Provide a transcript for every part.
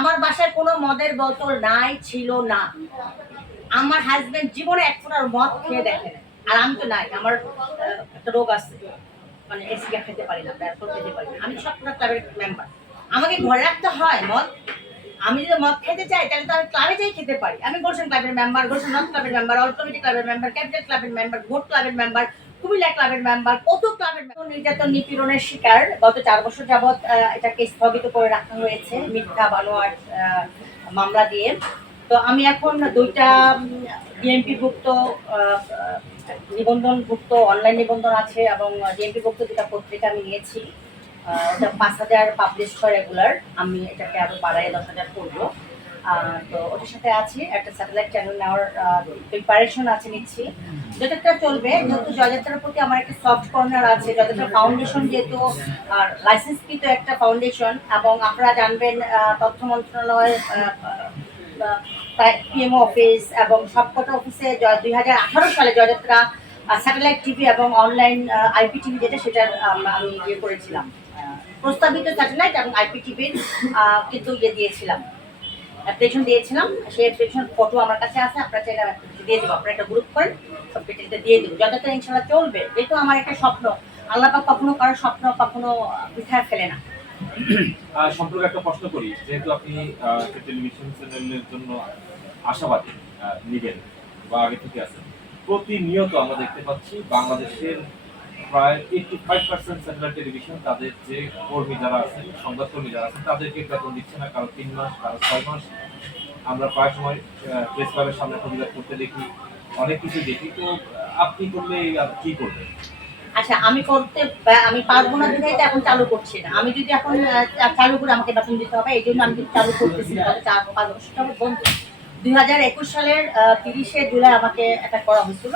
আমার বাসায় কোনো মদের বোতল নাই, ছিল না। আমার হাজবেন্ড জীবনে এক ফোঁটার মদ খেয়ে দেখে আর আমি তো নাই, আমার একটা রোগ আছে। মানে এসিগা খেতে পারি না ব্যারফল খেতে পারি না। আমি সবটা ক্লাবের মেম্বার আমাকে ঘরে রাখতে হয় মদ। আমি যদি মদ খেতে চাই, তাহলে তো আমি ক্লাবে যাই খেতে পারি। আমি গোলশন ক্লাবের মেম্বার গোলশন নর্থ ক্লাবের মেম্বার অল কমিটি ক্লাবের মেম্বার ক্যাপিটাল ক্লাবের মেম্বার ভোট ক্লাবের মেম্বার কুমিল্লা ক্লাবের মেম্বার, কত ক্লাবের নির্যাতন নিপীড়নের শিকার, গত চার বছর যাবৎ এটাকে স্থগিত করে রাখা হয়েছে মিথ্যা বানোয়ার মামলা দিয়ে। তো আমি এখন দুইটা ডিএমপি ভুক্ত নিবন্ধনভুক্ত অনলাইন নিবন্ধন আছে এবং ডিএমপি ভুক্ত দুটা পত্রিকা আমি নিয়েছি। ওটা পাঁচ হাজার পাবলিশ হয় রেগুলার আমি এটাকে আরও বাড়াই দশ হাজার করব তো ওটার সাথে আছি একটা স্যাটেলাইট চ্যানেল নেওয়ার প্রিপারেশন আছে নিচ্ছি। যতটা চলবে যেহেতু জয়যাত্রার প্রতি আমার একটা সফট কর্নার আছে জয়যাত্রা ফাউন্ডেশন যেহেতু লাইসেন্সকৃত একটা ফাউন্ডেশন এবং আপনারা জানবেন তথ্য মন্ত্রণালয় পিএমও অফিস এবং সবকটা অফিসে দুই হাজার আঠারো সালে জয়যাত্রা স্যাটেলাইট টিভি এবং অনলাইন আইপি টিভি যেটা আম, আমি ইয়ে করেছিলাম। প্রস্তাবিত স্যাটেলাইট এবং আইপি টিভির কিন্তু ইয়ে দিয়েছিলাম। অ্যাপ্লিকেশন দিয়েছিলাম, সেই অ্যাপ্লিকেশন ফটো আমার কাছে আছে, আপনারা application দিয়ে দেবো, আপনারা একটা গ্রুপ করেন, সব ডিটেলটা দিয়ে দেবো। যতটা ইনশাল্লাহ চলবে, যেহেতু আমার একটা স্বপ্ন আল্লাহ পাক কখনো কারও স্বপ্ন কখনো বৃথায় ফেলে না। সম্পর্কে একটা প্রশ্ন করি, যেহেতু আপনি টেলিভিশন চ্যানেলের জন্য আশাবাদী নিবেন, বা আগে থেকে আছেন। প্রতিনিয়ত আমরা দেখতে পাচ্ছি বাংলাদেশের প্রায় ফাইভ পার্সেন্ট স্যাটেলাইট টেলিভিশন তাদের যে কর্মী যারা আছেন, সংবাদকর্মী যারা আছেন, তাদেরকে বেতন দিচ্ছে না কারও তিন মাস কারও ছয় মাস। আমরা প্রায় সময় প্রেস ক্লাবের সামনে প্রতিবাদ করতে দেখি, অনেক কিছু দেখি। তো, আপনি করলে কি করবেন? আচ্ছা আমি করতে আমি পারব না বিধায় এখন চালু করছি না। আমি যদি এখন চালু করে আমাকে বেতন দিতে হবে, এই জন্য আমি কিন্তু চালু করতেছি। গত চার, পাঁচ বছর বন্ধ। দুই হাজার একুশ সালের তিরিশে জুলাই আমাকে এটা করা হয়েছিল।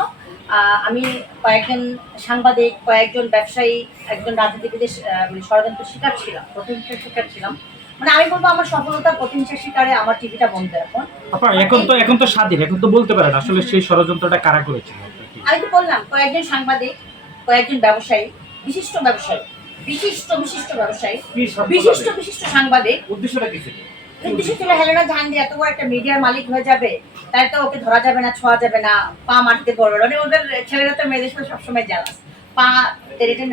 আমি কয়েকজন সাংবাদিক কয়েকজন ব্যবসায়ী একজন রাজনীতিবিদের মানে ষড়যন্ত্র শিকার ছিলাম প্রতিহিংসার শিকার ছিলাম। মানে আমি বলব আমার সফলতা প্রতিহিংসার শিকারে আমার টিভিটা বন্ধ এখন। এখন তো এখন তো স্বাধীন এখন তো বলতে পারেন আসলে সেই ষড়যন্ত্রটা কারা করেছিল আমি তো বললাম কয়েকজন সাংবাদিক কয়েকজন ব্যবসায়ী বিশিষ্ট ব্যবসায়ী বিশিষ্ট বিশিষ্ট ব্যবসায়ী বিশিষ্ট বিশিষ্ট সাংবাদিক। উদ্দেশ্যটা কি ছিল? কিন্তু সে ছিল হেলেনা এত বড় একটা মিডিয়ার মালিক হয়ে যাবে তাই তো ওকে ধরা যাবে না ছোঁয়া যাবে না পা মানে ওদের ছেলেরা তো মেয়েদের সাথে সবসময় জ্যালাস পা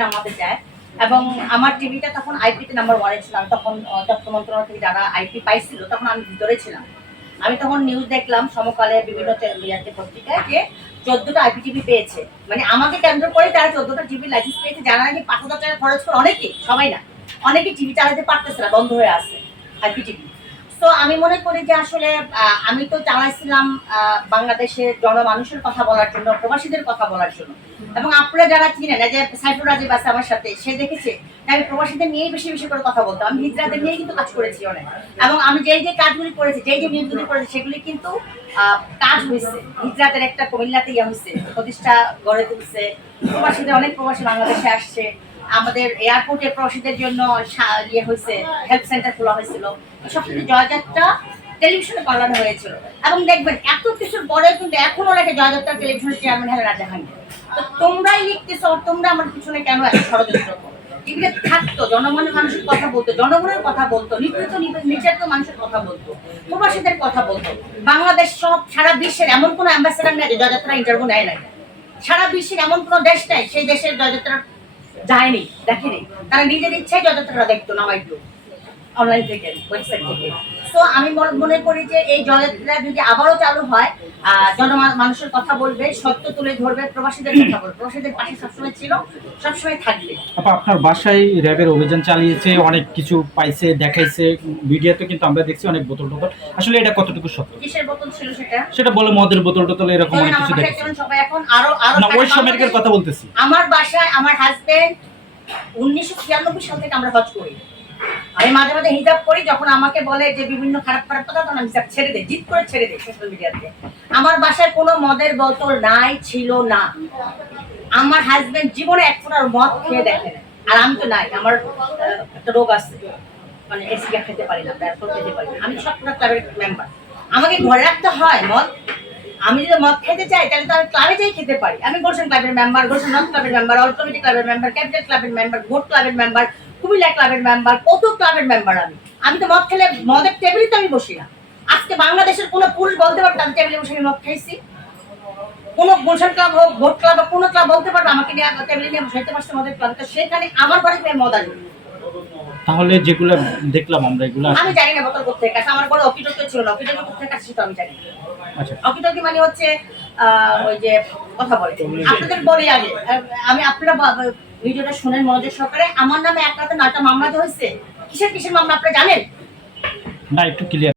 নামাতে যায় এবং আমার টিভিটা তখন আইপিতে নাম্বার ওয়ানে ছিল। আমি তখন তথ্য মন্ত্রণালয় থেকে যারা আইপি পাইছিল তখন আমি ভিতরে ছিলাম। আমি তখন নিউজ দেখলাম সমকালে বিভিন্ন ইয়াতে পত্রিকায় যে চোদ্দটা আইপি টিভি পেয়েছে। মানে আমাকে কেন্দ্র করে তারা চোদ্দটা টিভি লাইসেন্স পেয়েছে যারা নাকি পাঁচ হাজার টাকা খরচ করে অনেকেই সবাই না অনেকেই টিভি চালাতে পারতেছে না বন্ধ হয়ে আছে আইপি টিভি। তো আমি মনে করি যে আসলে আমি তো চালাইছিলাম বাংলাদেশের জনমানুষের কথা বলার জন্য, প্রবাসীদের কথা বলার জন্য। এবং আপনারা যারা চিনেন যে সাইফুর রাজীব আছে আমার সাথে, সে দেখেছে আমি প্রবাসীদের নিয়েই বেশি বেশি করে কথা বলতাম। আমি হিজড়াদের নিয়েই কিন্তু কাজ করেছি অনেক। এবং আমি যেই যে কাজগুলি করেছি, যেই যে নিউজগুলি করেছি, সেগুলি কিন্তু কাজ হয়েছে হিজড়াদের একটা কুমিল্লাতে ইয়ে হয়েছে প্রতিষ্ঠা গড়ে তুলছে। প্রবাসীদের, অনেক প্রবাসী বাংলাদেশে আসছে। আমাদের এয়ারপোর্টে প্রবাসীদের জন্য ইয়ে হয়েছে হেল্প সেন্টার খোলা হয়েছিল। এসব কিন্তু জয়যাত্রা টেলিভিশনে পালানো হয়েছিল। এবং দেখবেন, এত কিছুর পরে কিন্তু এখনও রেখে জয়যাত্রা টেলিভিশনের চেয়ারম্যান হেলেনা জাহাঙ্গীর তো তোমরাই লিখতেছো তোমরা আমার পিছনে কেন এত ষড়যন্ত্র টিভিতে থাকতো, জনগণের মানুষের কথা বলতো, জনগণের কথা বলতো নিপীড়িত নির্যাতিত মানুষের কথা বলতো, প্রবাসীদের কথা বলতো। বাংলাদেশ সব, সারা বিশ্বের এমন কোনো অ্যাম্বাসেডার নেই যে জয়যাত্রা ইন্টারভিউ নেয় নাই। সারা বিশ্বের এমন কোনো দেশ নেই, সেই দেশের জয়যাত্রা যায়নি দেখেনি। তারা নিজের ইচ্ছায় যতটা দেখতো নামাইতো অনলাইন থেকে ওয়েবসাইট থেকে। তো আমি মনে- করি যে এই জয়যাত্রা যদি আবারও চালু হয় আহ, মানুষের কথা বলবে সত্য তুলে ধরবে প্রবাসীদের কথা বলবে। প্রবাসীদের পাশে সবসময় ছিল সবসময় থাকবে। আপা আপনার বাসায় র্যাবের অভিযান চালিয়েছে অনেক কিছু পাইছে দেখাইছে ভিডিওতে কিন্তু আমরা দেখছি অনেক বোতল টোতল। আসলে এটা কতটুকু সত্য? কিসের বোতল ছিল সেটা? সেটা বলে মদের বোতল টোতল এরকম অনেক কিছু দেখেছি সবাই এখন আরও আরও না ওই পাবো। কথা বলতেছি। আমার বাসায় আমার হাজবেন্ড উনিশশো ছিয়ানব্বই সাল থেকে আমরা হজ করি। আমি মাঝে মাঝে হিজাব করি, যখন আমাকে বলে যে বিভিন্ন খারাপ খারাপ কথা, তখন আমি ছেড়ে দিই জিত করে ছেড়ে দিই সোশ্যাল মিডিয়াতে আমার বাসায় কোনো মদের বোতল নাই, ছিল না। আমার হাজবেন্ড জীবনে এক ফোঁটার মদ খেয়ে দেখে আর আমি তো নাই, আমার একটা রোগ আছে। মানে এসিগা খেতে পারি না খেতে পারি না। আমি সবটা ক্লাবের মেম্বার আমাকে ঘরে রাখতে হয় মদ। আমি যদি মদ খেতে চাই, তাহলে তো আমি ক্লাবে যাই খেতে পারি। আমি গোলশন ক্লাবের মেম্বার গোলশন নর্থ ক্লাবের মেম্বার অল কমিটি ক্লাবের মেম্বার ক্যাপিটাল ক্লাবের মেম্বার ভোট ক্লাবের মেম্বার কুমিল্লা ক্লাবের মেম্বার কত ক্লাবের মেম্বার আমি। আমি তো মদ খেলে মদের টেবিলে তো আমি বসি না। আজকে বাংলাদেশের কোনো পুরুষ বলতে পারবে আমি টেবিলে বসে আমি মদ খাইছি। কোনো গুলশান ক্লাব হোক ভোট ক্লাব হোক কোনো ক্লাব বলতে পারবে আমাকে নিয়ে টেবিলে নিয়ে বসাইতে পারছে মদের ক্লাব তো সেখানে আমার ঘরে মদ আসবে। তাহলে যেগুলো দেখলাম আমরা এগুলো আমি জানি না বোতল কোথেকে আসে আমার ঘরে অকিটকে ছিল না অকিটকে কোথেকে আসছে তো আমি জানি আচ্ছা। অকিটকি মানে হচ্ছে ওই যে কথা বলে। আপনাদের বলি আগে আমি আপনারা ভিডিওটা শুনেন মনোযোগ সহকারে। আমার নামে একটা নাটা মামলা হয়েছে। কিসের কিসের মামলা, আপনারা জানেন? না, একটু ক্লিয়ার